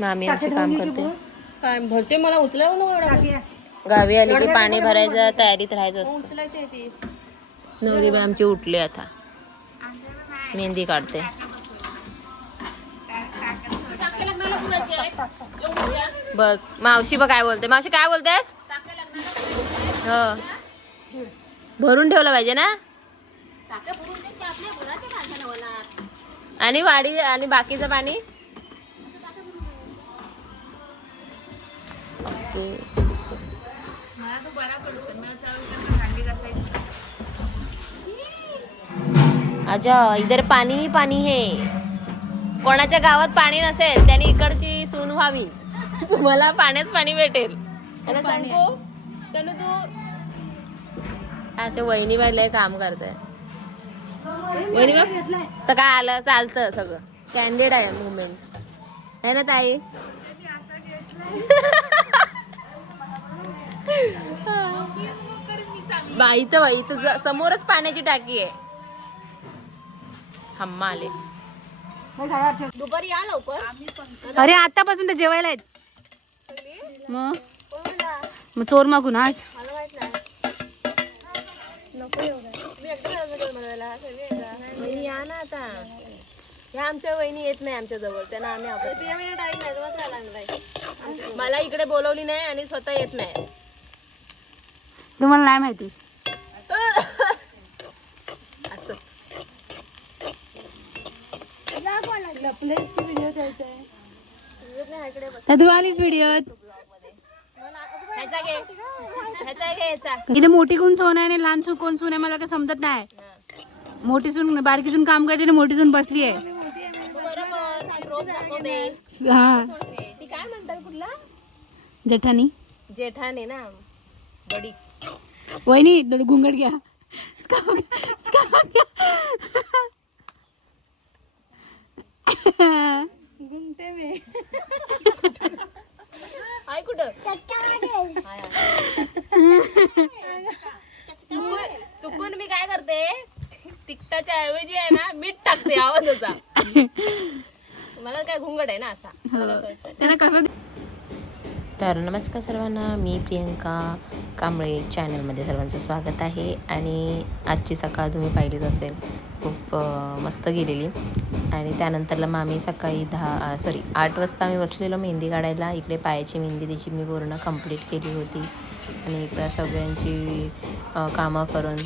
मामी आमचे काम करते. काय भरते मला उचलावं नको. गावी आली की पाणी भरायचं तयारीत राहायचं असतं. उचलायची आहे ती. नवरी बाई आमची उठली आता, मेहंदी काढते. बघ मावशी बघ काय बोलते. मावशी काय बोलतेस? हो भरून ठेवलं पाहिजे ना. आणि वाडी आणि बाकीचं पाणी अच्छा इधर पाणी पाणी हे. कोणाच्या गावात पाणी नसेल त्याने इकडची सून व्हावी. तुम्हाला पाण्यात पाणी भेटेल. आणि सांगू तनु तू असे वहिनी बाईला काम करते. वहिनी बघ तर काय आलं चालतं सगळं. कॅन्डिड आहे मुवमेंट है ना ताई. बाई तर बाई तुझं समोरच पाण्याची टाकी आहे. हम्मा आले. दुपारी या लवकर. अरे आतापासून तर जेवायला आहेत. मग चोर मागून आज मला माहित नाही. नको एवढं. मी एकदा बनवायला वहिनी या ना आता. ह्या आमच्या वहिनी येत नाही आमच्या जवळ. त्यांना आम्ही मला इकडे बोलवली नाही आणि स्वतः येत नाही. तुम्हाला नाही माहिती. असं तर तू आलीच व्हिडिओत. ह्याचा घे ह्याचा घे ह्याचा. इथे मोठी कोण सोन आहे आणि लहान कोण सोन आहे मला काय समजत नाही. मोठी सून बारकी सून काम करते आणि मोठी सून बसली आहे. हा ती काय म्हणतात कुठला जेठानी जेठाने ना बडी. वहिनी घुंगट घ्या. आई कुठं चुकून मी काय करते तिखटाच्या ऐवजी आहे ना मीठ टाकते आवाजाचा. मला काय घुंगड आहे ना असा. त्यांना कसं. तर नमस्कार सर्वांना, मी प्रियंका कांबळे चॅनलमध्ये सर्वांचं स्वागत आहे. आणि आजची सकाळ तुम्ही पाहिलीच असेल, खूप मस्त गेलेली. आणि त्यानंतरला मग आम्ही सकाळी 8 वाजता आम्ही बसलेलो मेहंदी काढायला. इकडे पायाची मेहंदी त्याची मी पूर्ण कंप्लीट केली होती. आणि इकडं सगळ्यांची कामं करून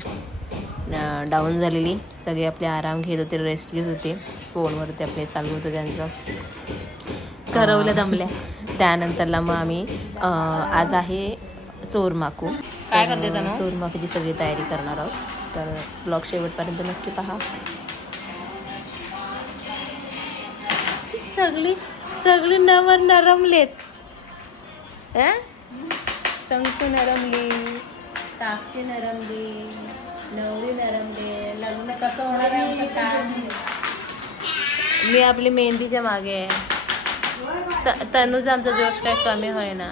डाऊन झालेली. सगळे आपले आराम घेत होते, रेस्ट घेत होते. फोनवरती आपले चालू होतं त्यांचं. करवल्या दमल्या. त्यानंतरला मग आम्ही आज आहे चोरमाकू. काय करते तनु? चोरमाकूची सगळी तयारी करणार आहोत. तर ब्लॉग शेवटपर्यंत नक्की पहा. सगळी नवर नरमलेत. संकू नरमली, साक्षी नरमली, नवरी नरमले. लग्न कसं होणार आहे काय. मी आपली मेहंदीच्या मागे आहे. तनूचा आमचा जोश काय कमी होय ना.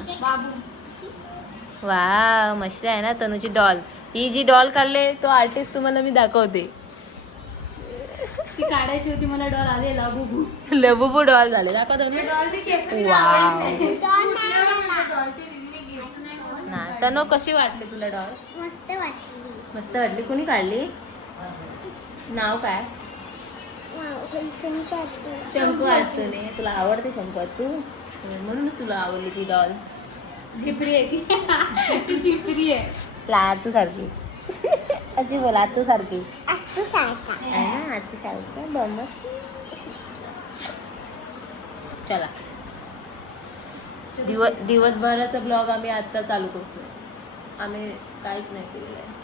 वा मस्त आहे ना तनूची डॉल. ही जी डॉल काढले तो आर्टिस्ट तुम्हाला मी दाखवते. ती काढायची होती मला डॉल आले लबुबू डॉल झाले. दाखव वाव ना. तनू कशी वाटली तुला डॉल? मस्त वाटली. कुणी काढली? नाव काय? शंकू आतूने. तुला आवडते शंकू आतू म्हणूनच तुला आवडली ती डॉल. झिपरी आहे ती झिपरी आहे. आतू सारखी अजी बोला. आतू सारखी आतू सारखं बमस. चला दिवसभराचा ब्लॉग आम्ही आत्ता चालू करतो. आम्ही काहीच नाही केलेलं आहे.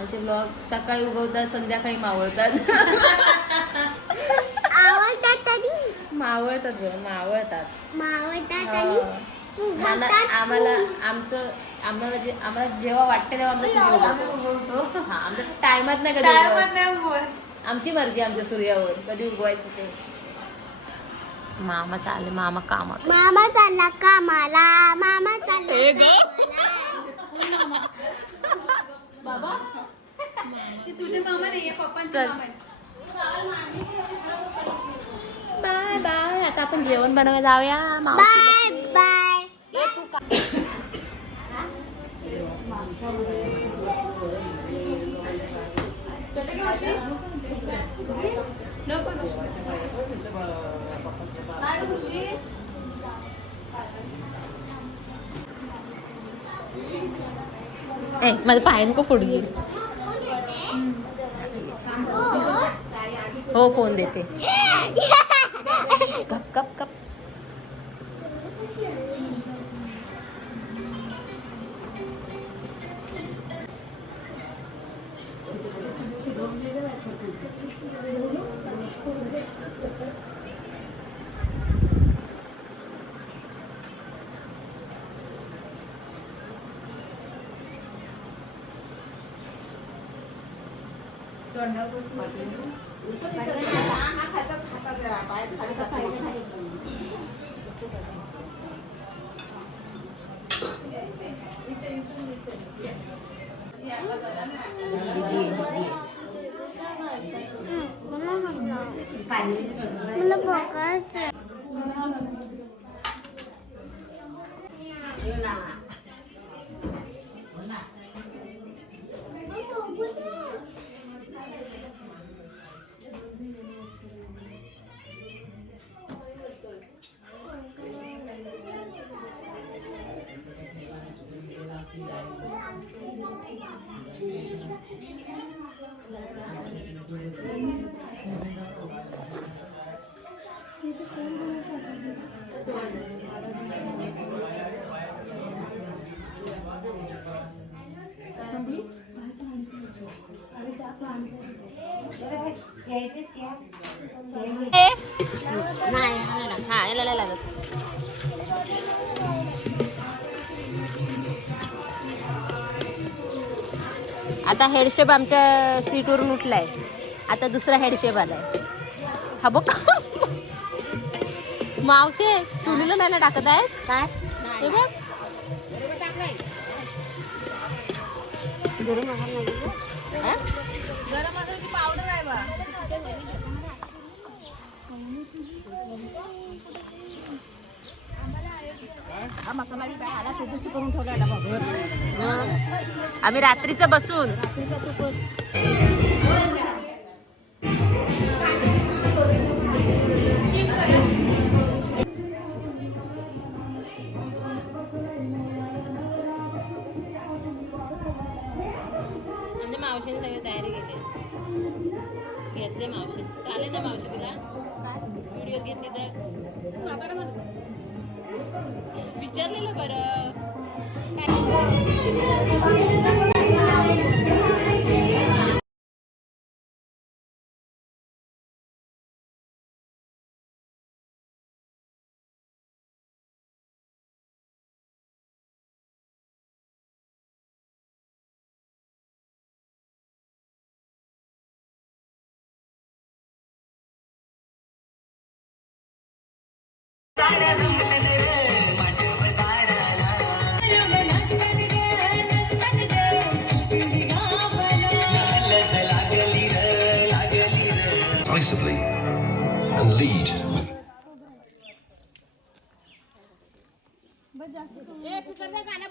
आमचे ब्लॉग सकाळी उगवतात, संध्याकाळी मावळतात. मावळतात बरं, मावळतात. आम्हाला जेव्हा वाटतं तेव्हा आमचा सूर्य उगवतो. हा आमच्या टायमात नाही कधी. आमची मर्जी आमच्या सूर्यावर कधी उगवायचं ते. मामा चालले. मामा कामात. मामा चालला कामाला. मामा चालला बाबा तुझे मामा नाहीये, पप्पांचे मामा आहेत. Bye bye. आता आपण जेवण बनवायला जाऊया. मावशी बाय बाय. माझं पाय नको पडू येईल. हो फोन देते. Cup cup cup. मला बघायचं. हा याला नाही लागत. आता हेडशेप आमच्या सीटवरून उठलाय. आता दुसरा हेडशेप आलाय. हा बघ मावशे चुलीला नाही ना टाकत आहेस काय ते बघ. आम्ही रात्रीचं बसून आमच्या मावशीने सगळी तयारी केली. घेतले मावशी. चालेल ना मावशी तुला व्हिडिओ घेतली तर विचारलेलं बरं. Decisively and lead. गाणं